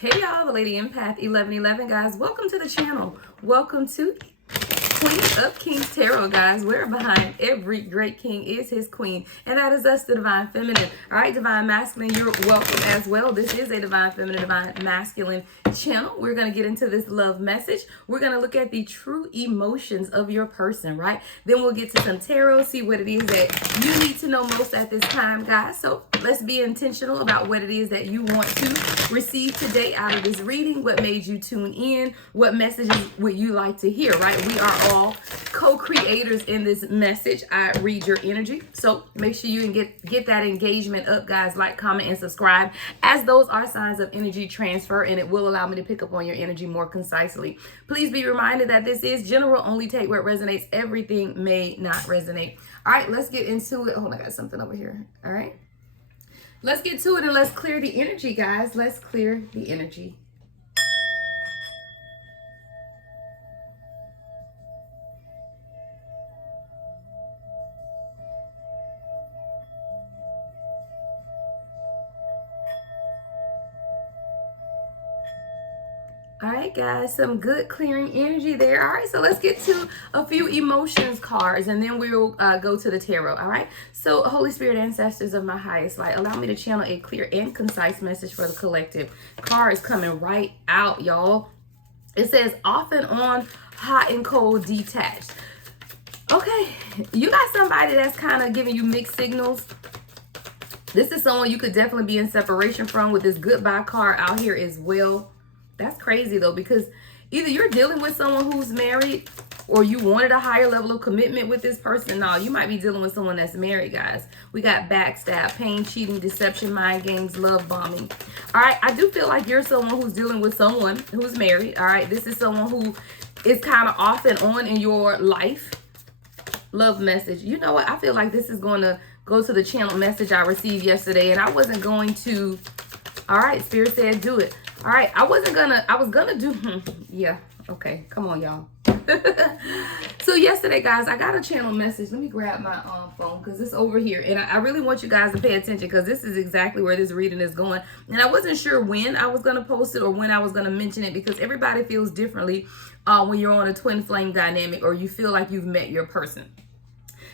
Hey y'all, the Lady Empath 1111 guys. Welcome to the channel. Welcome to Queen of Kings Tarot, guys. Where behind every great king is his queen, and that is us, the Divine Feminine. All right, Divine Masculine, you're welcome as well. This is a Divine Feminine, Divine Masculine channel. We're going to get into this love message. We're going to look at the true emotions of your person, right? Then we'll get to some tarot, see what it is that you need to know most at this time, guys. So let's be intentional about what it is that you want to receive today out of this reading. What made you tune in? What messages would you like to hear, right? We are all co-creators in this message. I read your energy, so make sure you can get that engagement up, guys. Like, comment, and subscribe, as those are signs of energy transfer, and it will allow me to pick up on your energy more concisely. Please be reminded that this is general, only take where it resonates. Everything may not resonate. All right, let's get into it. Hold on, I got something over here. All right, let's get to it, and let's clear the energy, guys. Let's clear the energy. All right, guys, some good clearing energy there. All right, so let's get to a few emotions cards, and then we'll go to the tarot. All right, so Holy Spirit, ancestors of my highest light, allow me to channel a clear and concise message for the collective. Cards coming right out, y'all. It says off and on, hot and cold, detached. Okay, you got somebody that's kind of giving you mixed signals. This is someone you could definitely be in separation from, with this goodbye card out here as well. That's crazy though, because either you're dealing with someone who's married, or you wanted a higher level of commitment with this person. No, you might be dealing with someone that's married, guys. We got backstab, pain, cheating, deception, mind games, love bombing. All right, I do feel like you're someone who's dealing with someone who's married. All right, this is someone who is kind of off and on in your life. Love message. You know what? I feel like this is going to go to the channel message I received yesterday, and I wasn't going to. All right, Spirit said do it. All right, I was gonna do, yeah, okay, come on, y'all. So yesterday, guys, I got a channel message. Let me grab my phone, because it's over here, and I really want you guys to pay attention, because this is exactly where this reading is going. And I wasn't sure when I was gonna post it or when I was gonna mention it, because everybody feels differently when you're on a twin flame dynamic, or you feel like you've met your person.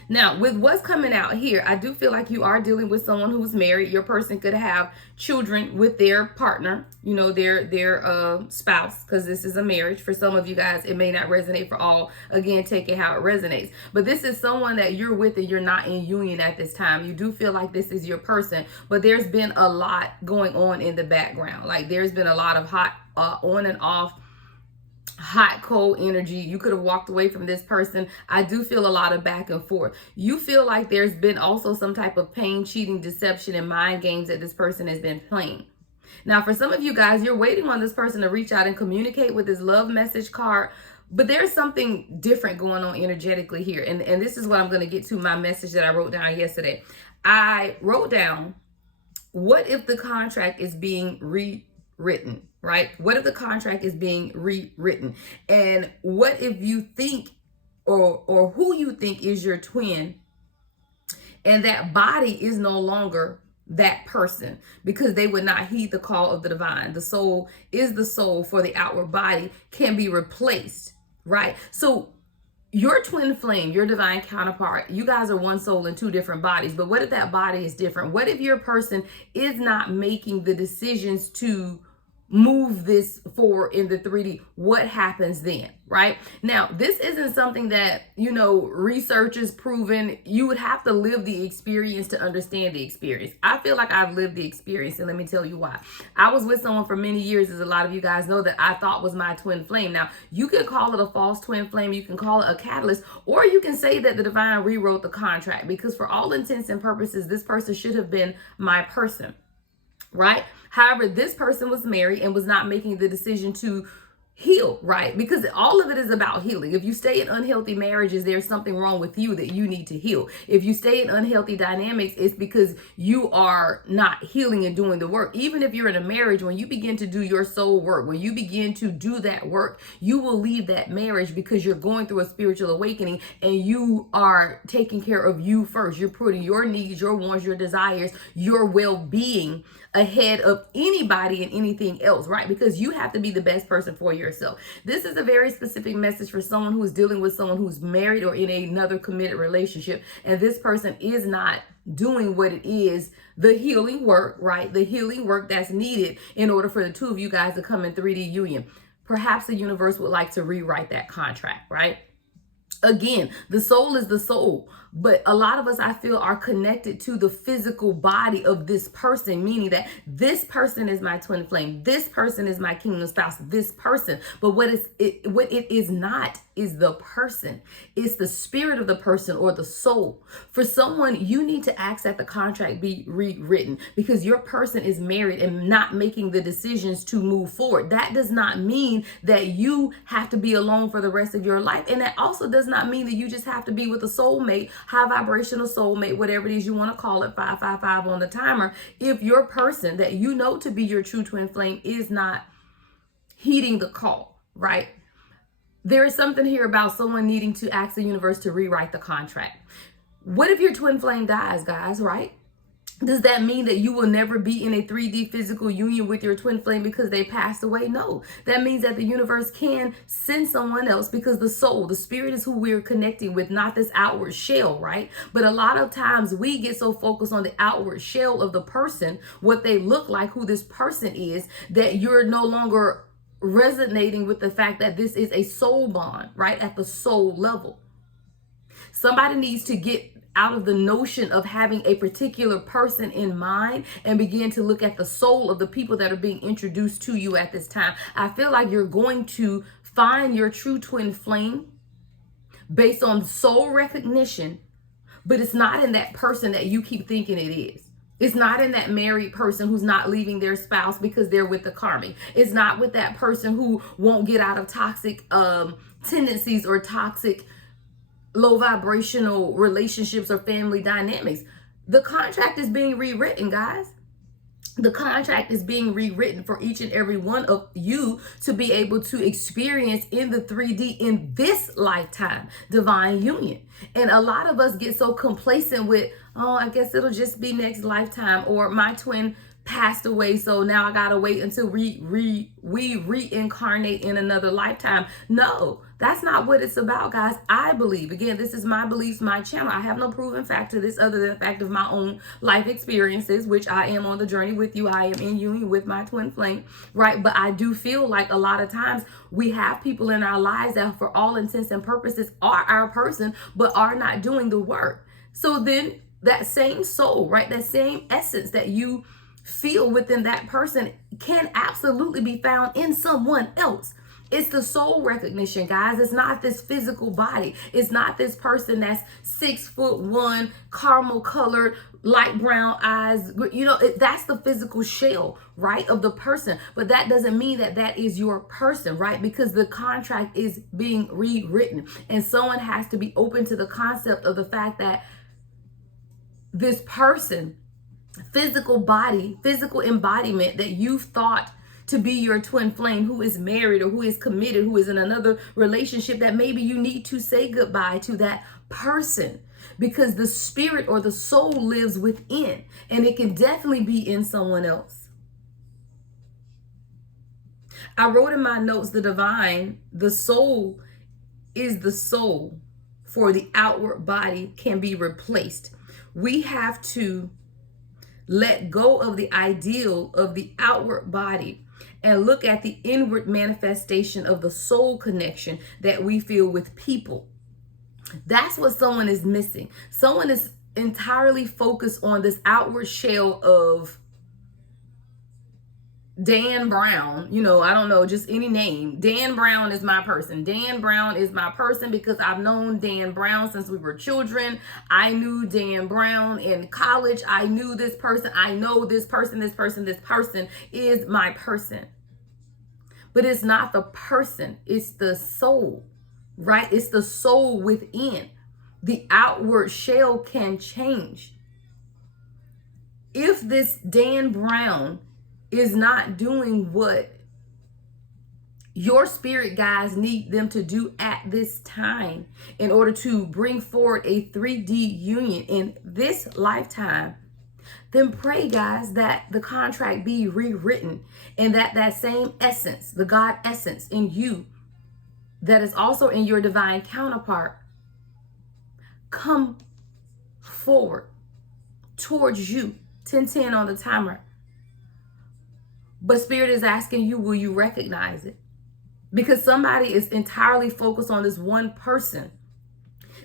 Now, with what's coming out here, I do feel like you are dealing with someone who's married. Your person could have children with their partner, you know, their spouse, because this is a marriage. For some of you guys, it may not resonate for all. Again, take it how it resonates. But this is someone that you're with and you're not in union at this time. You do feel like this is your person, but there's been a lot going on in the background. Like, there's been a lot of hot on and off, hot cold energy. You could have walked away from this person. I do feel a lot of back and forth. You feel like there's been also some type of pain, cheating, deception, and mind games that this person has been playing. Now, for some of you guys, you're waiting on this person to reach out and communicate with this love message card, but there's something different going on energetically here. And this is what I'm going to get to, my message that I wrote down yesterday. I wrote down, what if the contract is being rewritten? Right? What if the contract is being rewritten? And what if you think, or who you think is your twin, and that body is no longer that person, because they would not heed the call of the divine. The soul is the soul, for the outward body can be replaced, right? So your twin flame, your divine counterpart, you guys are one soul in two different bodies. But what if that body is different? What if your person is not making the decisions to move this forward in the 3D? What happens then, right? Now, this isn't something that, you know, research is proven. You would have to live the experience to understand the experience. I feel like I've lived the experience, and let me tell you why. I was with someone for many years, as a lot of you guys know, that I thought was my twin flame. Now, you can call it a false twin flame, you can call it a catalyst, or you can say that the divine rewrote the contract, because for all intents and purposes, this person should have been my person, right? However, this person was married and was not making the decision to heal, right? Because all of it is about healing. If you stay in unhealthy marriages, there's something wrong with you that you need to heal. If you stay in unhealthy dynamics, it's because you are not healing and doing the work. Even if you're in a marriage, when you begin to do your soul work, when you begin to do that work, you will leave that marriage, because you're going through a spiritual awakening and you are taking care of you first. You're putting your needs, your wants, your desires, your well-being ahead of anybody and anything else, right? Because you have to be the best person for yourself. This is a very specific message for someone who's dealing with someone who's married or in another committed relationship, and this person is not doing what it is, the healing work, right? The healing work that's needed in order for the two of you guys to come in 3D union. Perhaps the universe would like to rewrite that contract, right? Again, the soul is the soul, but a lot of us, I feel, are connected to the physical body of this person, meaning that this person is my twin flame, this person is my kingdom spouse, this person. But what it is not is the person. It's the spirit of the person or the soul. For someone, you need to ask that the contract be rewritten because your person is married and not making the decisions to move forward. That does not mean that you have to be alone for the rest of your life. And that also does not mean that you just have to be with a soulmate, high vibrational soulmate, whatever it is you want to call it, 555 on the timer. If your person that you know to be your true twin flame is not heeding the call, right? There is something here about someone needing to ask the universe to rewrite the contract. What if your twin flame dies, guys, right? Does that mean that you will never be in a 3D physical union with your twin flame because they passed away? No. That means that the universe can send someone else because the soul, the spirit is who we're connecting with, not this outward shell, right? But a lot of times we get so focused on the outward shell of the person, what they look like, who this person is, that you're no longer resonating with the fact that this is a soul bond, right? At the soul level. Somebody needs to get out of the notion of having a particular person in mind and begin to look at the soul of the people that are being introduced to you at this time. I feel like you're going to find your true twin flame based on soul recognition, but it's not in that person that you keep thinking it is. It's not in that married person who's not leaving their spouse because they're with the karmic. It's not with that person who won't get out of toxic tendencies or toxic low vibrational relationships or family dynamics. The contract is being rewritten, guys. The contract is being rewritten for each and every one of you to be able to experience in the 3D in this lifetime divine union. And a lot of us get so complacent with, oh, I guess it'll just be next lifetime, or my twin passed away, so now I gotta wait until we reincarnate in another lifetime. No, that's not what it's about, guys. I believe, again, this is my beliefs, my channel. I have no proven fact to this other than the fact of my own life experiences, which I am on the journey with you. I am in union with my twin flame, right? But I do feel like a lot of times we have people in our lives that for all intents and purposes are our person, but are not doing the work. So then that same soul, right? That same essence that you feel within that person can absolutely be found in someone else. It's the soul recognition, guys. It's not this physical body. It's not this person that's 6'1", caramel colored, light brown eyes. You know, that's the physical shell, right, of the person. But that doesn't mean that that is your person, right? Because the contract is being rewritten. And someone has to be open to the concept of the fact that this person, physical body, physical embodiment that you've thought to be your twin flame, who is married or who is committed, who is in another relationship, that maybe you need to say goodbye to that person because the spirit or the soul lives within, and it can definitely be in someone else. I wrote in my notes, the divine, the soul is the soul for the outward body can be replaced. We have to let go of the ideal of the outward body and look at the inward manifestation of the soul connection that we feel with people. That's what someone is missing. Someone is entirely focused on this outward shell of Dan Brown, you know, I don't know, just any name. Dan Brown is my person. Dan Brown is my person because I've known Dan Brown since we were children. I knew Dan Brown in college. I knew this person. I know this person, this person, this person is my person. But it's not the person. It's the soul, right? It's the soul within. The outward shell can change. If this Dan Brown is not doing what your spirit guides need them to do at this time in order to bring forward a 3D union in this lifetime, then pray, guys, that the contract be rewritten and that same essence, the God essence in you that is also in your divine counterpart, come forward towards you. 10:10 on the timer. But Spirit is asking you, will you recognize it? Because somebody is entirely focused on this one person,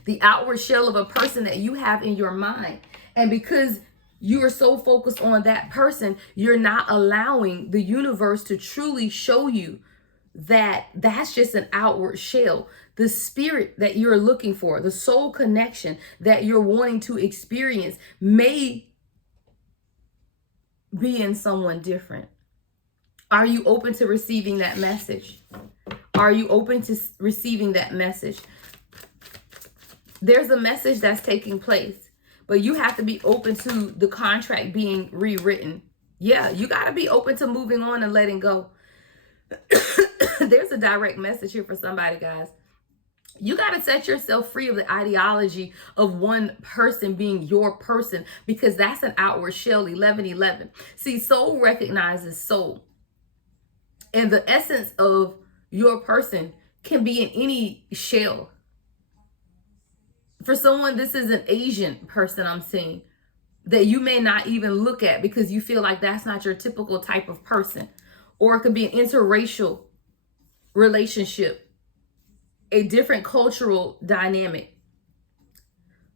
the outward shell of a person that you have in your mind. And because you are so focused on that person, you're not allowing the universe to truly show you that that's just an outward shell. The spirit that you're looking for, the soul connection that you're wanting to experience may be in someone different. Are you open to receiving that message? Are you open to receiving that message? There's a message that's taking place, but you have to be open to the contract being rewritten. Yeah, you got to be open to moving on and letting go. There's a direct message here for somebody, guys. You got to set yourself free of the ideology of one person being your person, because that's an outward shell. 11:11. See, soul recognizes soul. And the essence of your person can be in any shell. For someone, this is an Asian person I'm seeing that you may not even look at because you feel like that's not your typical type of person. Or it could be an interracial relationship, a different cultural dynamic.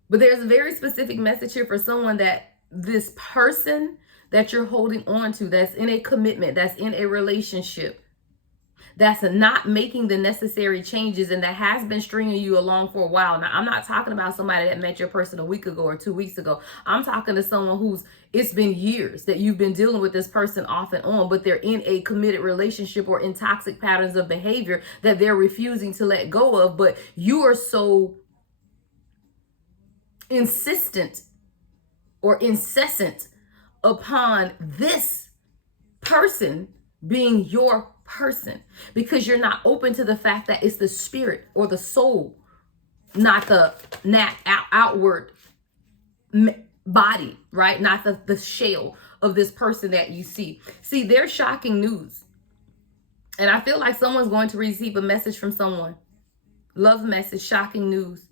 But there's a very specific message here for someone that this person that you're holding on to, that's in a commitment, that's in a relationship, that's not making the necessary changes, and that has been stringing you along for a while. Now, I'm not talking about somebody that met your person a week ago or 2 weeks ago. I'm talking to someone it's been years that you've been dealing with this person off and on, but they're in a committed relationship or in toxic patterns of behavior that they're refusing to let go of. But you are so insistent or incessant upon this person being your person, because you're not open to the fact that it's the spirit or the soul, not the outward body, right? Not the shell of this person that you see. See, there's shocking news. And I feel like someone's going to receive a message from someone. Love message, shocking news.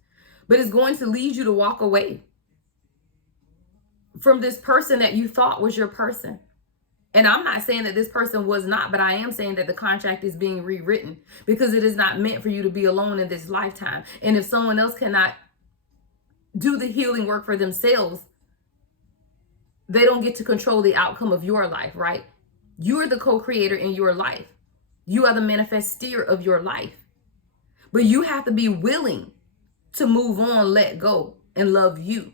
But it's going to lead you to walk away from this person that you thought was your person. And I'm not saying that this person was not, but I am saying that the contract is being rewritten, because it is not meant for you to be alone in this lifetime. And if someone else cannot do the healing work for themselves, they don't get to control the outcome of your life, right? You're the co-creator in your life. You are the manifesteer of your life. But you have to be willing to move on, let go, and love you.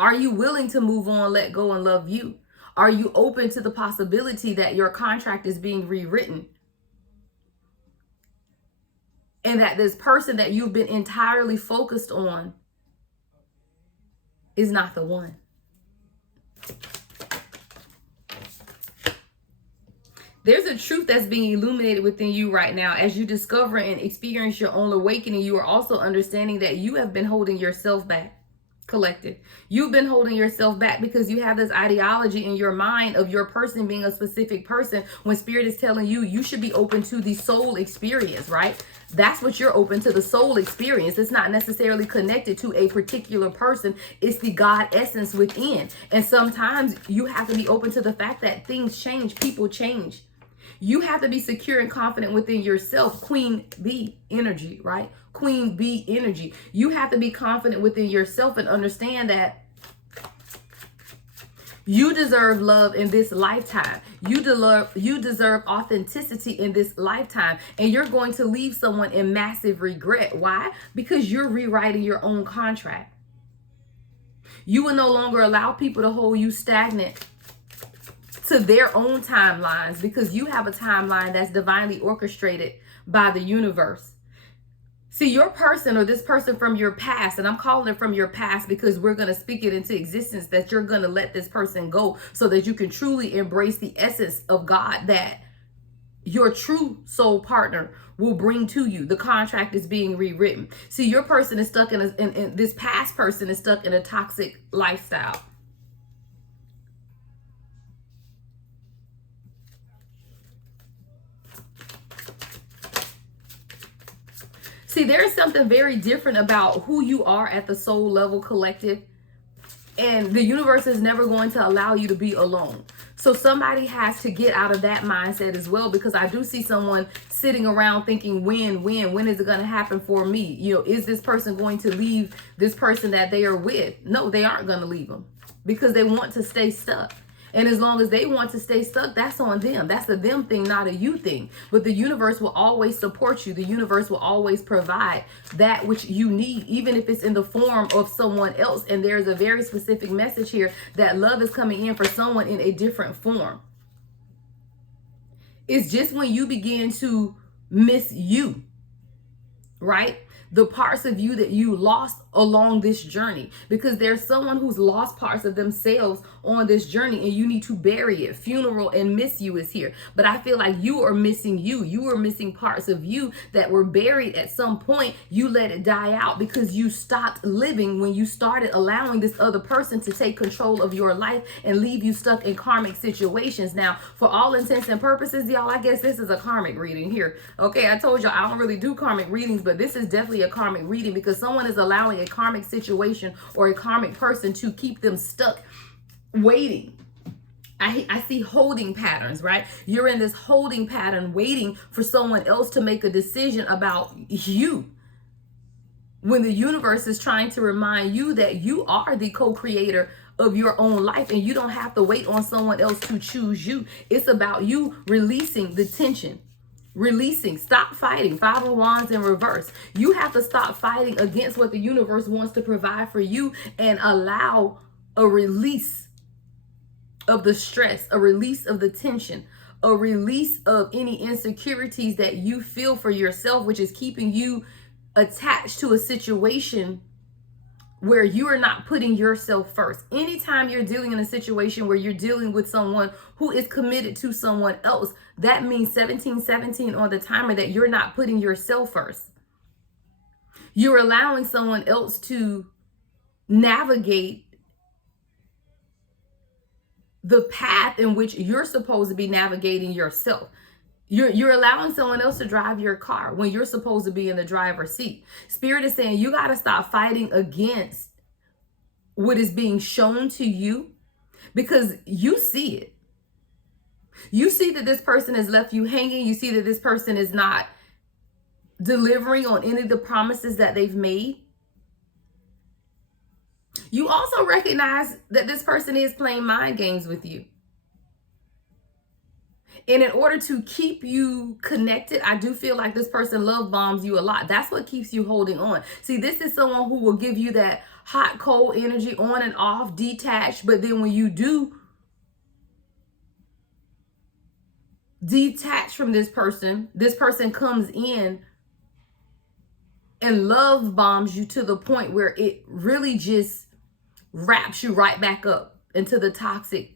Are you willing to move on, let go, and love you? Are you open to the possibility that your contract is being rewritten? And that this person that you've been entirely focused on is not the one. There's a truth that's being illuminated within you right now. As you discover and experience your own awakening, you are also understanding that you have been holding yourself back. Collective. You've been holding yourself back because you have this ideology in your mind of your person being a specific person, when Spirit is telling you you should be open to the soul experience, right? That's what you're open to, the soul experience. It's not necessarily connected to a particular person. It's the God essence within. And sometimes you have to be open to the fact that things change, people change. You have to be secure and confident within yourself. Queen bee energy, right? Queen bee energy. You have to be confident within yourself and understand that you deserve love in this lifetime. You deserve authenticity in this lifetime. And you're going to leave someone in massive regret. Why? Because you're rewriting your own contract. You will no longer allow people to hold you stagnant to their own timelines, because you have a timeline that's divinely orchestrated by the universe. See, your person, or this person from your past, and I'm calling it from your past because we're going to speak it into existence, that you're going to let this person go so that you can truly embrace the essence of God that your true soul partner will bring to you. The contract is being rewritten. See, your person is stuck in this past person is stuck in a toxic lifestyle. See, there's something very different about who you are at the soul level collective. And the universe is never going to allow you to be alone. So somebody has to get out of that mindset as well, because I do see someone sitting around thinking, when is it going to happen for me? You know, is this person going to leave this person that they are with? No, they aren't going to leave them because they want to stay stuck. And as long as they want to stay stuck, that's on them. That's a them thing, not a you thing. But the universe will always support you. The universe will always provide that which you need, even if it's in the form of someone else. And there's a very specific message here that love is coming in for someone in a different form. It's just when you begin to miss you, right? The parts of you that you lost along this journey, because there's someone who's lost parts of themselves on this journey and you need to bury it. Funeral and miss you is here. But I feel like you are missing you. You are missing parts of you that were buried at some point. You let it die out because you stopped living when you started allowing this other person to take control of your life and leave you stuck in karmic situations. Now, for all intents and purposes, y'all, I guess this is a karmic reading here. Okay, I told y'all I don't really do karmic readings, but this is definitely a karmic reading because someone is allowing a karmic situation or a karmic person to keep them stuck waiting. I see holding patterns, right? You're in this holding pattern waiting for someone else to make a decision about you, when the universe is trying to remind you that you are the co-creator of your own life and you don't have to wait on someone else to choose you. It's about you releasing the tension. Releasing. Stop fighting. Five of Wands in reverse. You have to stop fighting against what the universe wants to provide for you and allow a release of the stress, a release of the tension, a release of any insecurities that you feel for yourself, which is keeping you attached to a situation where you are not putting yourself first. Anytime you're dealing in a situation where you're dealing with someone who is committed to someone else, that means 1717 on the timer, that you're not putting yourself first. You're allowing someone else to navigate the path in which you're supposed to be navigating yourself. You're allowing someone else to drive your car when you're supposed to be in the driver's seat. Spirit is saying you got to stop fighting against what is being shown to you, because you see it. You see that this person has left you hanging. You see that this person is not delivering on any of the promises that they've made. You also recognize that this person is playing mind games with you. And in order to keep you connected, I do feel like this person love bombs you a lot. That's what keeps you holding on. See, this is someone who will give you that hot, cold energy, on and off, detached. But then when you do detach from this person comes in and love bombs you to the point where it really just wraps you right back up into the toxic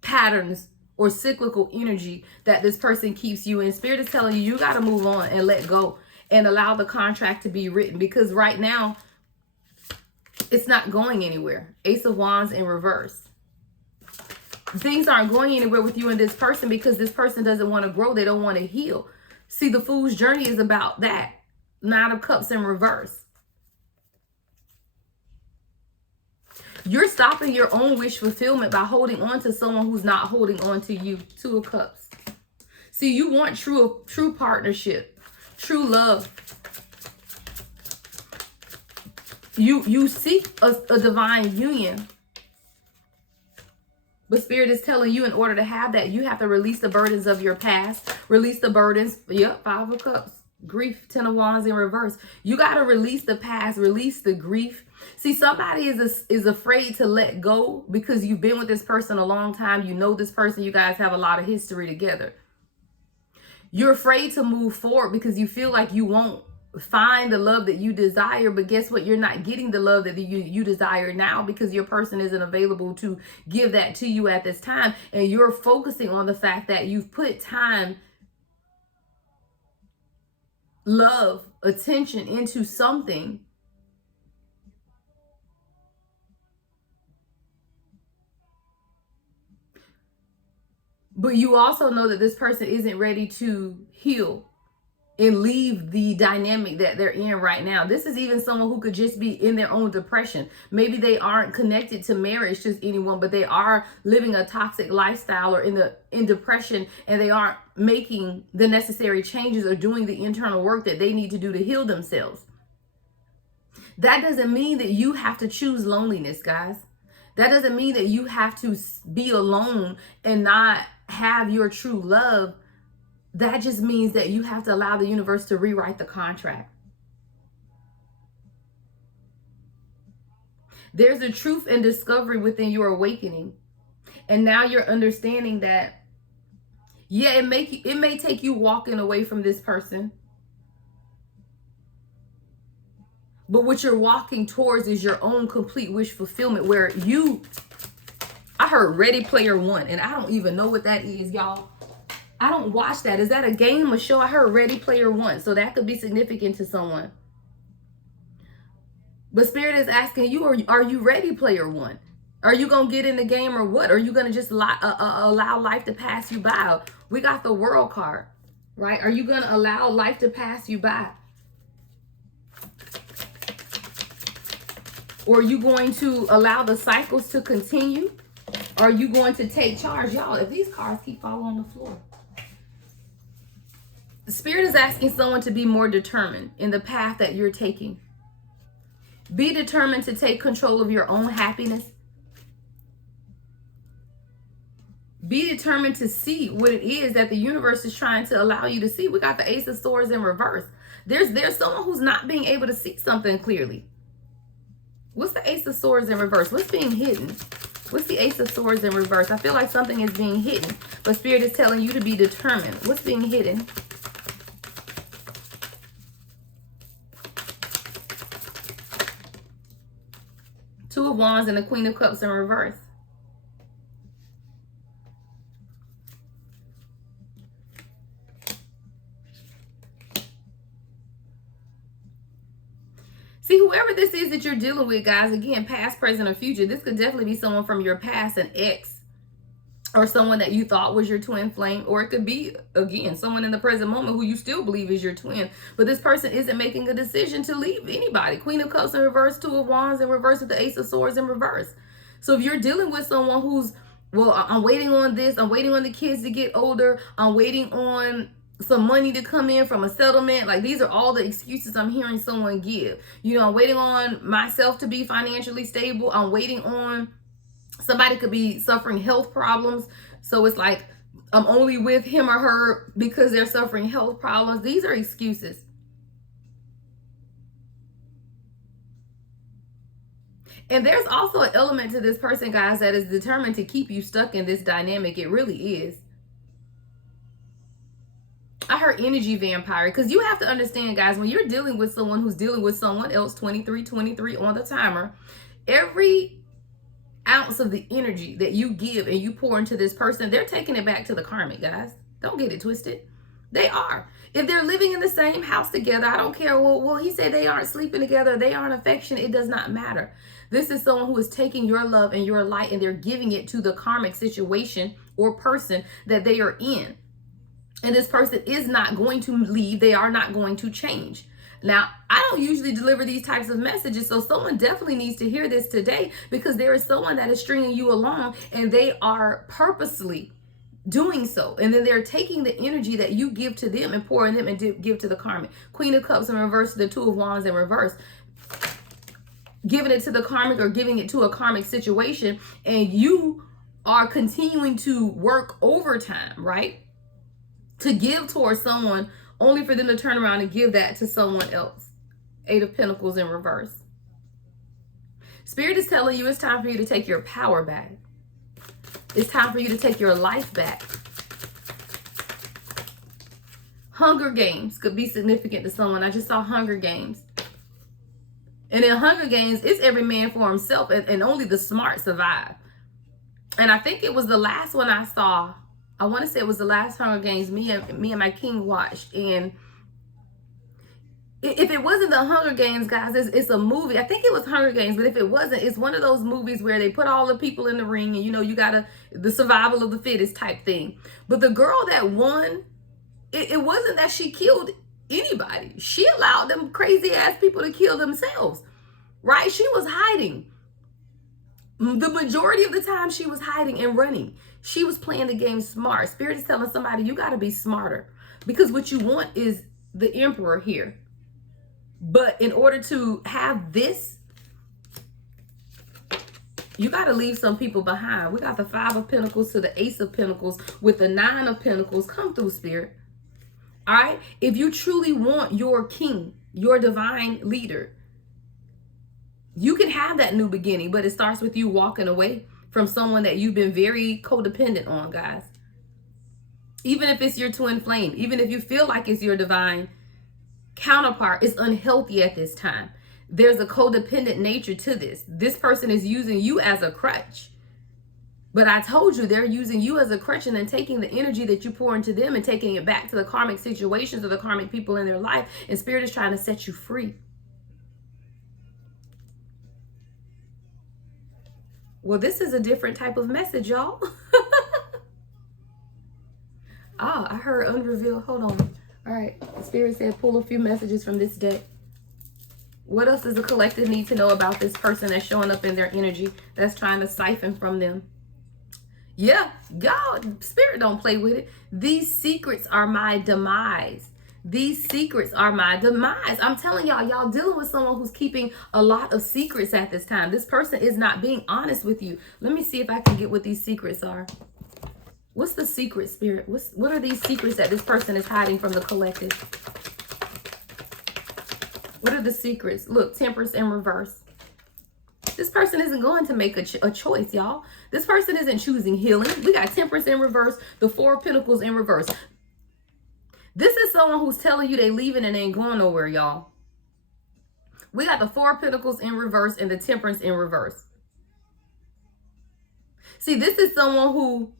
patterns or cyclical energy that this person keeps you in. Spirit is telling you, you got to move on and let go and allow the contract to be written, because right now it's not going anywhere. Ace of Wands in reverse. Things aren't going anywhere with you and this person because this person doesn't want to grow. They don't want to heal. See, the Fool's journey is about that. Nine of Cups in reverse. You're stopping your own wish fulfillment by holding on to someone who's not holding on to you. Two of Cups. See, you want true partnership, true love. You seek a divine union. But Spirit is telling you, in order to have that, you have to release the burdens of your past. Release the burdens. Yep, Five of Cups. Grief, Ten of Wands in reverse. You got to release the past, release the grief. See, somebody is afraid to let go because you've been with this person a long time. You know this person. You guys have a lot of history together. You're afraid to move forward because you feel like you won't find the love that you desire, but guess what? You're not getting the love that you desire now because your person isn't available to give that to you at this time. And you're focusing on the fact that you've put time, love, attention into something but you also know that this person isn't ready to heal and leave the dynamic that they're in right now. This is even someone who could just be in their own depression. Maybe they aren't connected to marriage to anyone, but they are living a toxic lifestyle or in depression, and they aren't making the necessary changes or doing the internal work that they need to do to heal themselves. That doesn't mean that you have to choose loneliness, guys. That doesn't mean that you have to be alone and not have your true love. That just means that you have to allow the universe to rewrite the contract. There's a truth and discovery within your awakening. And now you're understanding that, yeah, it may take you walking away from this person. But what you're walking towards is your own complete wish fulfillment, where I heard Ready Player One, and I don't even know what that is, y'all. I don't watch that. Is that a game, a show? I heard Ready Player One, so that could be significant to someone. But Spirit is asking you, are you Ready Player One? Are you going to get in the game or what? Are you going to just allow life to pass you by? We got the World card, right? Are you going to allow life to pass you by? Or are you going to allow the cycles to continue? Or are you going to take charge? Y'all, if these cards keep falling on the floor. The Spirit is asking someone to be more determined in the path that you're taking. Be determined to take control of your own happiness. Be determined to see what it is that the universe is trying to allow you to see. We got the Ace of Swords in reverse. There's someone who's not being able to see something clearly. What's the Ace of Swords in reverse? What's being hidden? What's the Ace of Swords in reverse? I feel like something is being hidden, but Spirit is telling you to be determined. What's being hidden? Two of Wands and the Queen of Cups in reverse. See, whoever this is that you're dealing with, guys, again, past, present, or future, this could definitely be someone from your past, an ex, or someone that you thought was your twin flame, or it could be, again, someone in the present moment who you still believe is your twin, but this person isn't making a decision to leave anybody. Queen of Cups in reverse, Two of Wands in reverse, with the Ace of Swords in reverse. So if you're dealing with someone who's, well, I'm waiting on this, I'm waiting on the kids to get older, I'm waiting on some money to come in from a settlement, like these are all the excuses I'm hearing someone give. You know, I'm waiting on myself to be financially stable. I'm waiting on, somebody could be suffering health problems, so it's like I'm only with him or her because they're suffering health problems. These are excuses. And there's also an element to this person, guys, that is determined to keep you stuck in this dynamic. It really is. I heard energy vampire, because you have to understand, guys, when you're dealing with someone who's dealing with someone else, 23 on the timer, every ounce of the energy that you give and you pour into this person, they're taking it back to the karmic, guys. Don't get it twisted. They are. If they're living in the same house together, I don't care. Well, he said they aren't sleeping together, they aren't affectionate. It does not matter. This is someone who is taking your love and your light and they're giving it to the karmic situation or person that they are in. And this person is not going to leave. They are not going to change. Now, I don't usually deliver these types of messages, so someone definitely needs to hear this today, because there is someone that is stringing you along and they are purposely doing so. And then they're taking the energy that you give to them and pouring them and give to the karmic. Queen of Cups in reverse, the Two of Wands in reverse. Giving it to the karmic or giving it to a karmic situation, and you are continuing to work overtime, right? To give towards someone only for them to turn around and give that to someone else. Eight of Pentacles in reverse. Spirit is telling you it's time for you to take your power back. It's time for you to take your life back. Hunger Games could be significant to someone. I just saw Hunger Games. And in Hunger Games, it's every man for himself, and only the smart survive. And I think it was the last one I saw. I want to say it was the last Hunger Games me and my king watched. And if it wasn't the Hunger Games, guys, it's a movie. I think it was Hunger Games, but if it wasn't, it's one of those movies where they put all the people in the ring and, you gotta, the survival of the fittest type thing. But the girl that won, it wasn't that she killed anybody. She allowed them crazy ass people to kill themselves, right? She was hiding. The majority of the time she was hiding and running. She was playing the game smart. Spirit is telling somebody, you got to be smarter, because what you want is the emperor here. But in order to have this, you got to leave some people behind. We got the 5 of Pentacles to the Ace of Pentacles with the 9 of Pentacles. Come through, Spirit. All right. If you truly want your king, your divine leader, you can have that new beginning, but it starts with you walking away from someone that you've been very codependent on, guys. Even if it's your twin flame, even if you feel like it's your divine counterpart, is unhealthy at this time. There's a codependent nature to this. This person is using you as a crutch. But I told you, they're using you as a crutch and then taking the energy that you pour into them and taking it back to the karmic situations or the karmic people in their life. And Spirit is trying to set you free. Well, this is a different type of message, y'all. I heard unrevealed. Hold on. All right. Spirit said pull a few messages from this deck. What else does the collective need to know about this person that's showing up in their energy, that's trying to siphon from them? Yeah, God, Spirit don't play with it. These secrets are my demise. These secrets are my demise. I'm telling y'all, y'all dealing with someone who's keeping a lot of secrets at this time. This person is not being honest with you. Let me see if I can get what these secrets are. What's the secret, Spirit? What are these secrets that this person is hiding from the collective? What are the secrets? Look, Temperance in reverse. This person isn't going to make a choice, y'all. This person isn't choosing healing. We got Temperance in reverse, the 4 of Pentacles in reverse. This is someone who's telling you they leaving and ain't going nowhere, y'all. We got the 4 of Pentacles in reverse and the Temperance in reverse. See, this is someone who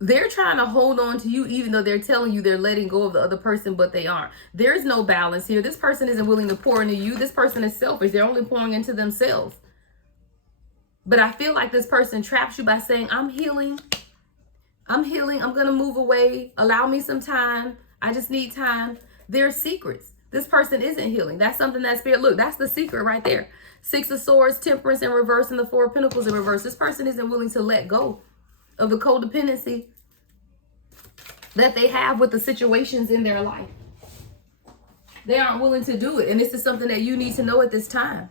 they're trying to hold on to you, even though they're telling you they're letting go of the other person, but they aren't. There's no balance here. This person isn't willing to pour into you. This person is selfish. They're only pouring into themselves. But I feel like this person traps you by saying, I'm healing. I'm healing. I'm going to move away. Allow me some time. I just need time. There are secrets. This person isn't healing. That's something that Spirit, look, that's the secret right there. 6 of Swords, Temperance in reverse, and the 4 of Pentacles in reverse. This person isn't willing to let go of the codependency that they have with the situations in their life. They aren't willing to do it. And this is something that you need to know at this time.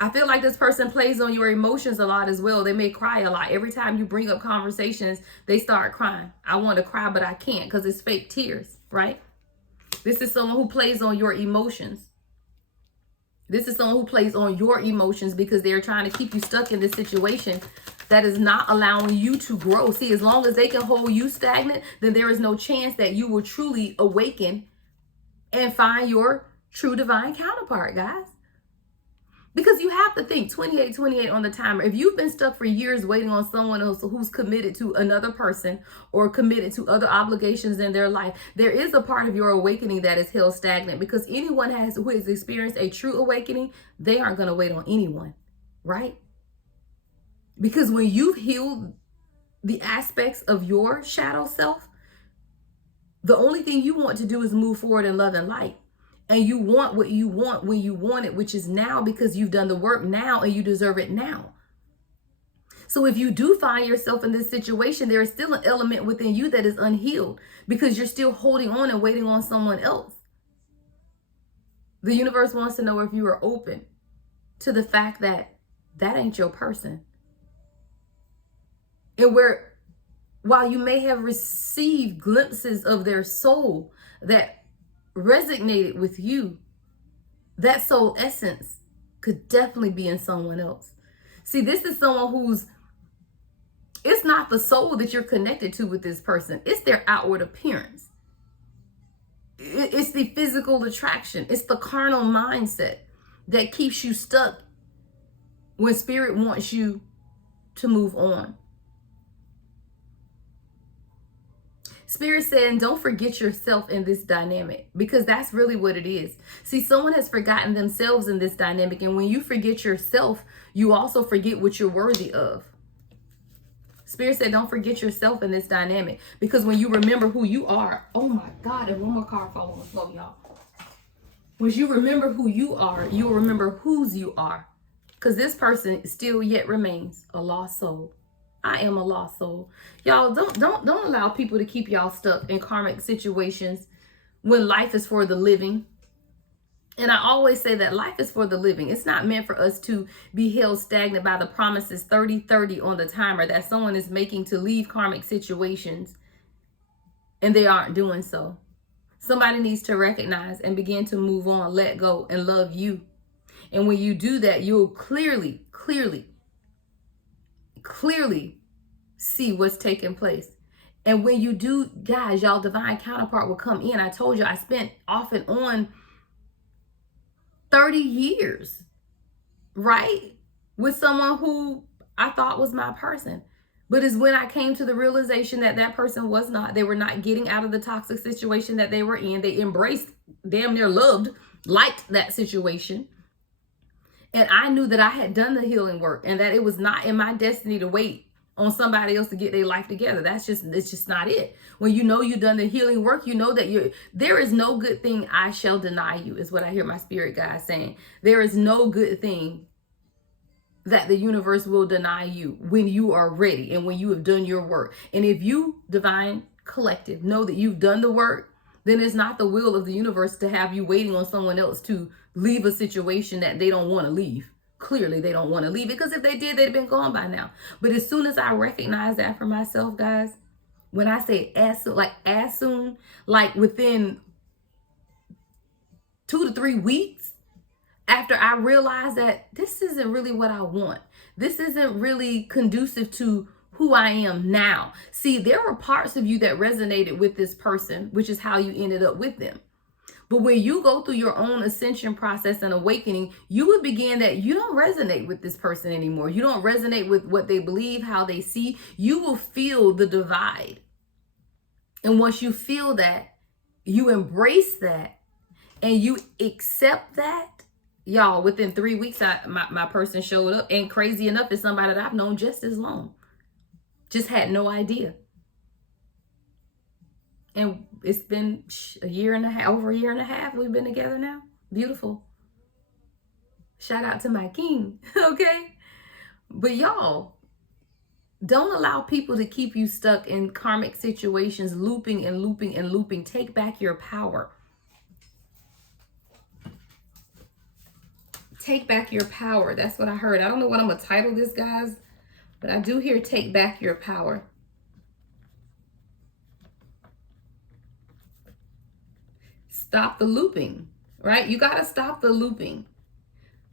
I feel like this person plays on your emotions a lot as well. They may cry a lot. Every time you bring up conversations, they start crying. I want to cry, but I can't because it's fake tears, right? This is someone who plays on your emotions. This is someone who plays on your emotions because they're trying to keep you stuck in this situation that is not allowing you to grow. See, as long as they can hold you stagnant, then there is no chance that you will truly awaken and find your true divine counterpart, guys. Because you have to think 28 on the timer. If you've been stuck for years waiting on someone else who's committed to another person or committed to other obligations in their life, there is a part of your awakening that is held stagnant, because anyone who has experienced a true awakening, they aren't going to wait on anyone, right? Because when you've healed the aspects of your shadow self, the only thing you want to do is move forward in love and light. And you want what you want when you want it, which is now, because you've done the work now and you deserve it now. So if you do find yourself in this situation, there is still an element within you that is unhealed because you're still holding on and waiting on someone else. The universe wants to know if you are open to the fact that that ain't your person. And while you may have received glimpses of their soul that resonated with you, that soul essence could definitely be in someone else. See, this is someone who's It's not the soul that you're connected to with this person. It's their outward appearance. It's the physical attraction. It's the carnal mindset that keeps you stuck when spirit wants you to move on. Spirit said, don't forget yourself in this dynamic, because that's really what it is. See, someone has forgotten themselves in this dynamic. And when you forget yourself, you also forget what you're worthy of. Spirit said, don't forget yourself in this dynamic, because when you remember who you are, oh my God, and one more car fall on the floor, y'all. When you remember who you are, you'll remember whose you are, because this person still yet remains a lost soul. I am a lost soul. Y'all, don't allow people to keep y'all stuck in karmic situations when life is for the living. And I always say that life is for the living. It's not meant for us to be held stagnant by the promises 30-30 on the timer that someone is making to leave karmic situations, and they aren't doing so. Somebody needs to recognize and begin to move on, let go, and love you. And when you do that, you'll clearly see what's taking place. And when you do, guys, y'all divine counterpart will come in. I told you I spent off and on 30 years, right, with someone who I thought was my person. But it's when I came to the realization that that person was not. They were not getting out of the toxic situation that they were in. They embraced, damn near loved, liked that situation. And I knew that I had done the healing work, and that it was not in my destiny to wait on somebody else to get their life together. It's just not it. When you know you've done the healing work, you know that there is no good thing I shall deny you, is what I hear my spirit guide saying. There is no good thing that the universe will deny you when you are ready and when you have done your work. And if you, divine collective, know that you've done the work, then it's not the will of the universe to have you waiting on someone else to leave a situation that they don't want to leave. Clearly, they don't want to leave it, because if they did, they'd have been gone by now. But as soon as I recognize that for myself, guys, when I say as soon, like within 2 to 3 weeks, after I realized that this isn't really what I want, this isn't really conducive to who I am now. See, there were parts of you that resonated with this person, which is how you ended up with them. But when you go through your own ascension process and awakening, you would begin that you don't resonate with this person anymore. You don't resonate with what they believe, how they see. You will feel the divide. And once you feel that, you embrace that, and you accept that, y'all, within 3 weeks, my person showed up. And crazy enough, it's somebody that I've known just as long. Just had no idea. And it's been over a year and a half we've been together now. Beautiful. Shout out to my king, okay? But y'all, don't allow people to keep you stuck in karmic situations, looping and looping and looping. Take back your power. Take back your power. That's what I heard. I don't know what I'm going to title this, guys, but I do hear take back your power. Stop the looping, right? You got to stop the looping.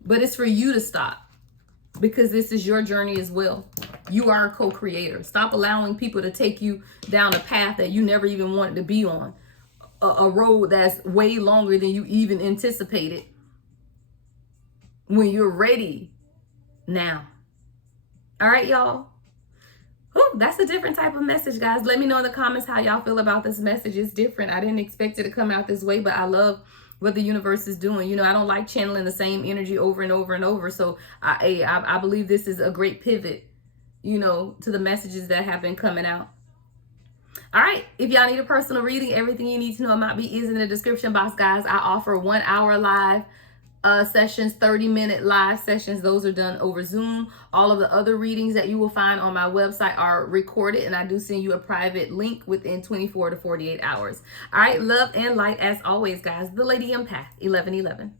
But it's for you to stop, because this is your journey as well. You are a co-creator. Stop allowing people to take you down a path that you never even wanted to be on. A road that's way longer than you even anticipated. When you're ready now. All right, y'all. Whew, that's a different type of message, guys. Let me know in the comments how y'all feel about this message. It's different. I didn't expect it to come out this way, but I love what the universe is doing. You know, I don't like channeling the same energy over and over and over. So I believe this is a great pivot, you know, to the messages that have been coming out. All right. If y'all need a personal reading, everything you need to know about me is in the description box, guys. I offer 1 hour live sessions, 30-minute live sessions. Those are done over Zoom. All of the other readings that you will find on my website are recorded, and I do send you a private link within 24 to 48 hours. All right, love and light as always, guys. The Lady Empath 1111.